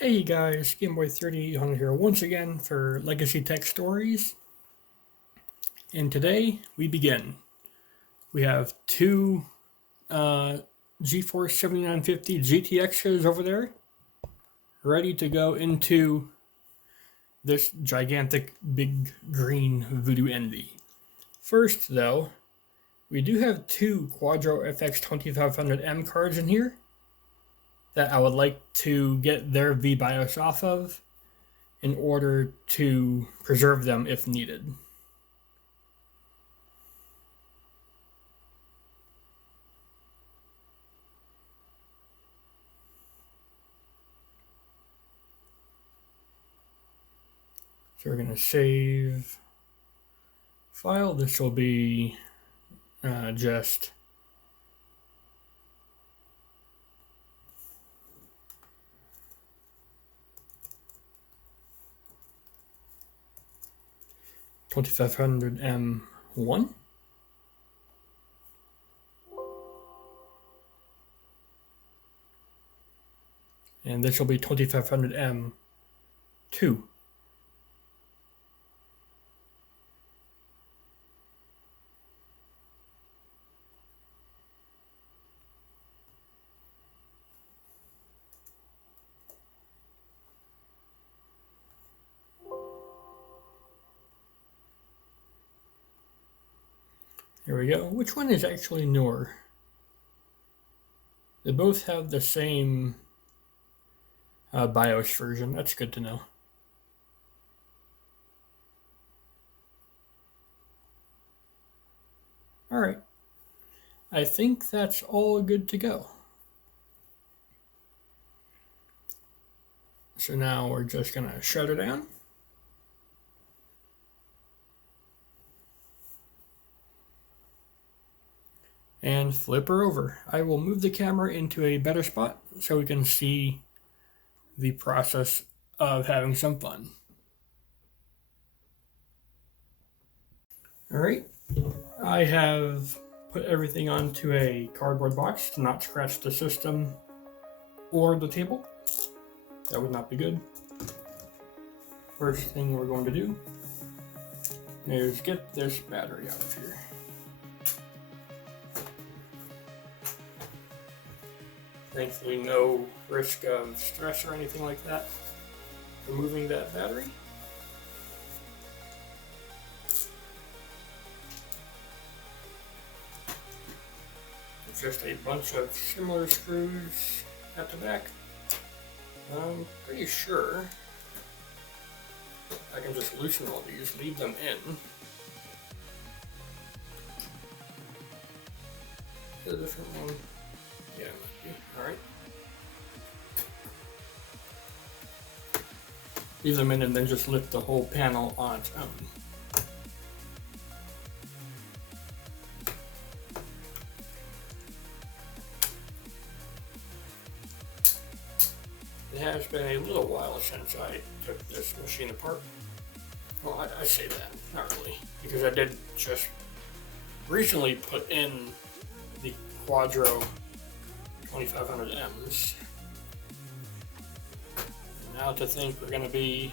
Hey guys, GameBoy30 on here once again for Legacy Tech Stories. And today we begin. We have two GeForce 7950 GTXs over there, ready to go into this gigantic big green Voodoo Envy. First though, we do have two Quadro FX 2500M cards in here that I would like to get their VBIOS off of in order to preserve them if needed. So we're going to save file. This will be just $2,500M1. And this will be $2,500M2. There we go. Which one is actually newer? They both have the same BIOS version. That's good to know. All right. I think that's all good to go. So now we're just going to shut her down. And flip her over. I will move the camera into a better spot so we can see the process of having some fun. All right, I have put everything onto a cardboard box to not scratch the system or the table. That would not be good. First thing we're going to do is get this battery out of here. Thankfully, no risk of stress or anything like that. Removing that battery. It's just a bunch of similar screws at the back. I'm pretty sure I can just loosen all these, leave them in. Get a different one. Yeah, it might be. Alright. Leave them in and then just lift the whole panel on its own. It has been a little while since I took this machine apart. Well, I say that, not really, because I did just recently put in the Quadro 2500Ms. Now to think we're going to be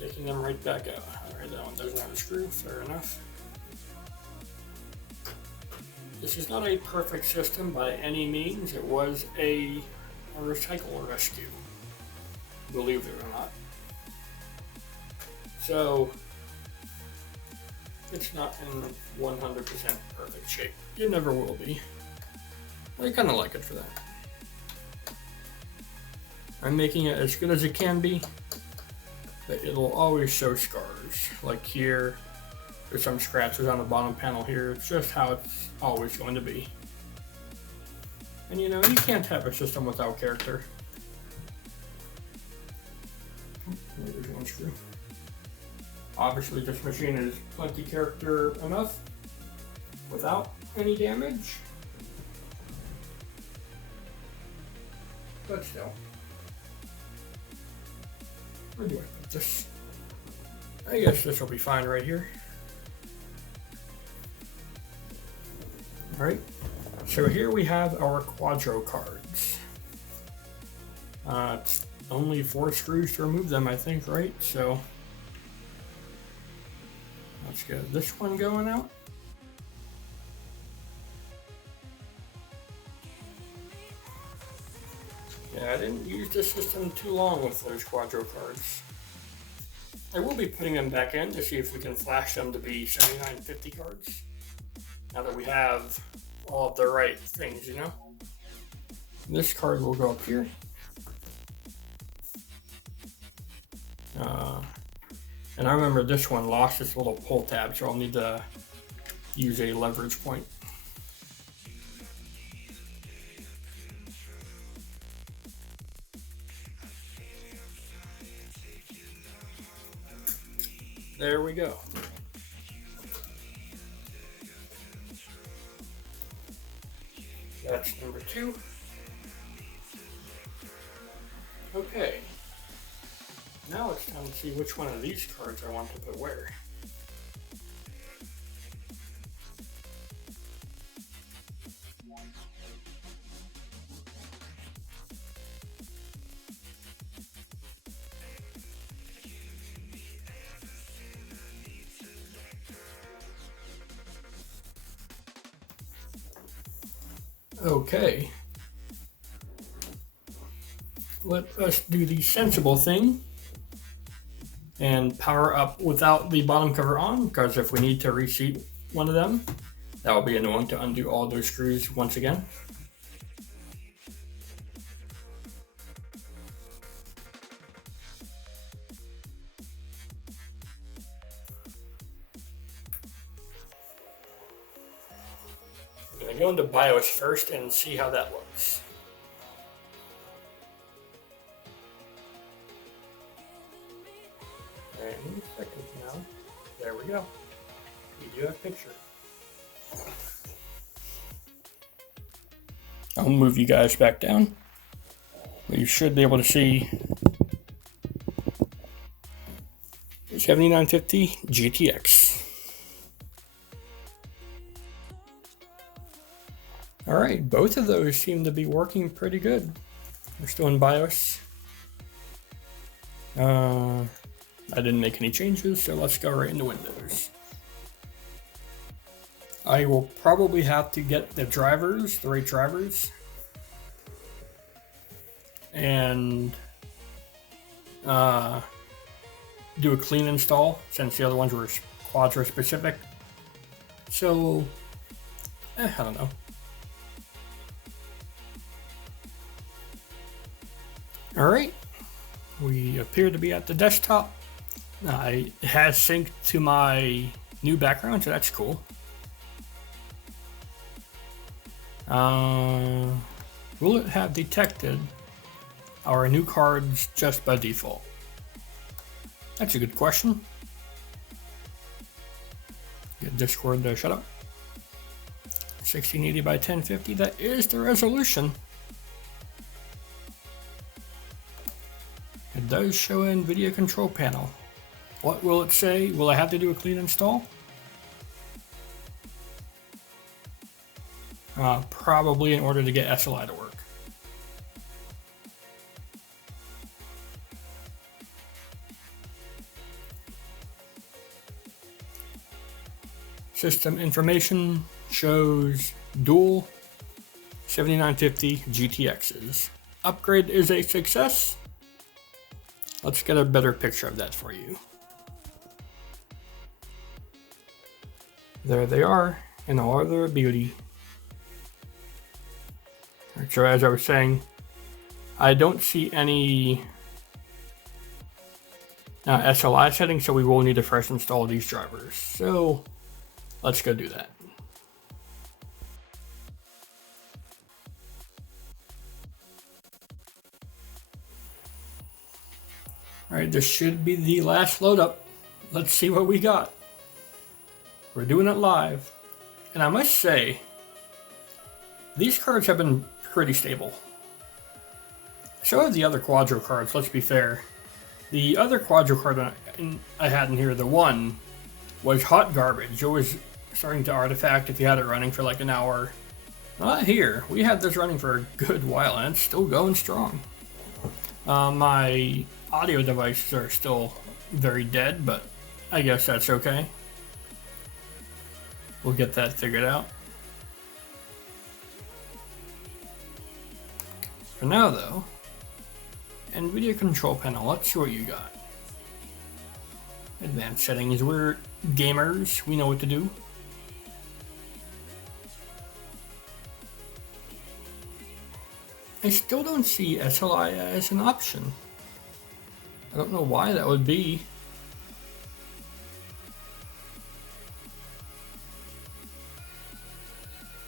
taking them right back out. Alright, that one doesn't have a screw, fair enough. This is not a perfect system by any means. It was a recycle rescue, believe it or not. So it's not in 100% perfect shape. It never will be. I kind of like it for that. I'm making it as good as it can be, but it'll always show scars. Like here, there's some scratches on the bottom panel here. It's just how it's always going to be. And you know, you can't have a system without character. There's one screw. Obviously, this machine is plenty character enough without any damage. But still. Where do I put this? I guess this will be fine right here. Alright, so here we have our Quadro cards. It's only 4 screws to remove them, I think, right? So let's get this one going out. Yeah, I didn't use this system too long with those Quadro cards. I will be putting them back in to see if we can flash them to be 7950 cards. Now that we have all of the right things, you know? This card will go up here. And I remember this one lost its little pull tab, so I'll need to use a leverage point. There we go. That's number 2. Okay. Now it's time to see which one of these cards I want to put where. Okay. Let us do the sensible thing and power up without the bottom cover on, because if we need to reseat one of them, that will be annoying to undo all those screws once again. I'm going to go into BIOS first and see how that looks. Alright, in a second now. There we go. We do have a picture. I'll move you guys back down. You should be able to see 7950 GTX. Alright, both of those seem to be working pretty good. We're still in BIOS. I didn't make any changes, so let's go right into Windows. I will probably have to get the drivers, the right drivers, and do a clean install since the other ones were Quadro specific. So, I don't know. Alright, we appear to be at the desktop. It has synced to my new background, so that's cool. Will it have detected our new cards just by default? That's a good question. Get Discord to shut up. 1680 by 1050, that is the resolution. It does show NVIDIA control panel. What will it say? Will I have to do a clean install? Probably in order to get SLI to work. System information shows dual 7950 GTXs. Upgrade is a success. Let's get a better picture of that for you. There they are in all of their beauty. So as I was saying, I don't see any SLI settings, so we will need to first install these drivers. So let's go do that. Alright, this should be the last load up. Let's see what we got. We're doing it live. And I must say, these cards have been pretty stable. So have the other Quadro cards, let's be fair. The other Quadro card I had in here, the one, was hot garbage. It was starting to artifact if you had it running for like an hour. Not here. We had this running for a good while and it's still going strong. My audio devices are still very dead, but I guess that's okay. We'll get that figured out. For now, though, NVIDIA control panel, let's see what you got. Advanced settings, we're gamers, we know what to do. I still don't see SLI as an option. I don't know why that would be.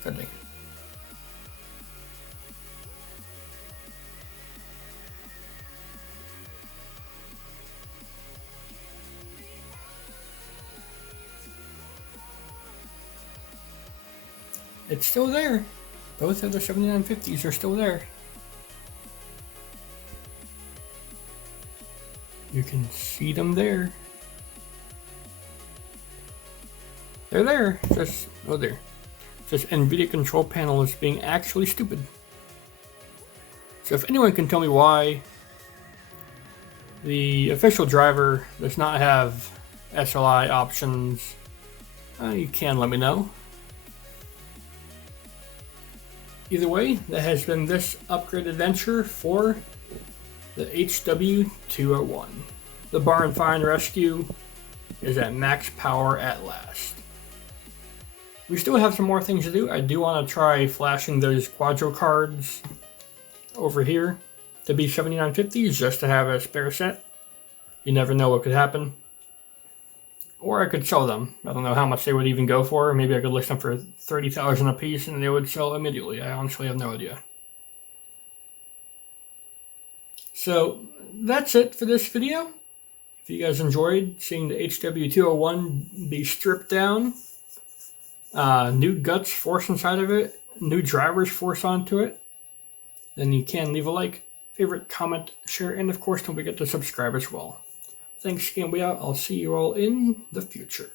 God dang it. It's still there. Both of the 7950s are still there. You can see them there. They're there. Just, oh there. Just NVIDIA control panel is being actually stupid. So if anyone can tell me why the official driver does not have SLI options, you can let me know. Either way, that has been this upgrade adventure for the HW201. The Barn Find Rescue is at max power at last. We still have some more things to do. I do want to try flashing those Quadro cards over here to be 7950s just to have a spare set. You never know what could happen. Or I could sell them. I don't know how much they would even go for. Maybe I could list them for $30,000 a piece and they would sell immediately. I honestly have no idea. So that's it for this video. If you guys enjoyed seeing the HW201 be stripped down, new guts forced inside of it, new drivers forced onto it, then you can leave a like, favorite, comment, share, and of course don't forget to subscribe as well. Thanks again, we out. I'll see you all in the future.